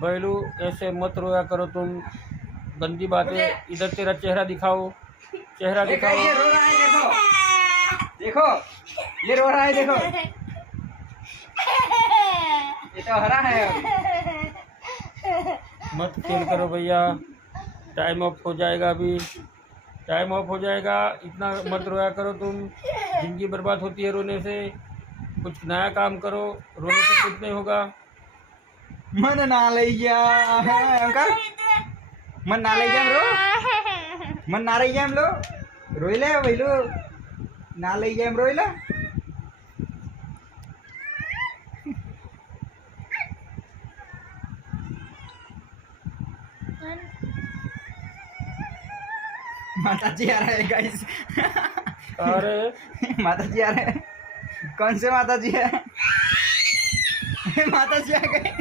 भैलू ऐसे मत रोया करो तुम, गंदी बातें। इधर तेरा चेहरा दिखाओ, चेहरा दिखाओ। ये रो रहा है, देखो देखो, ये रो रहा है, देखो ये तो हरा है। मत खेल करो भैया, टाइम ऑफ हो जाएगा अभी, टाइम ऑफ हो जाएगा। इतना मत रोया करो तुम, जिंदगी बर्बाद होती है रोने से। कुछ नया काम करो, रोने से कुछ नहीं होगा। मन ना ले जा अंकल, मन ना ले जा रो, मन ना ले जा लो, रोइले भैलू ना ले जा रोइले। माता जी आ रहे हैं गाइस। अरे माता जी आ रहे हैं। कौन से माता जी है? माता जी आ गए।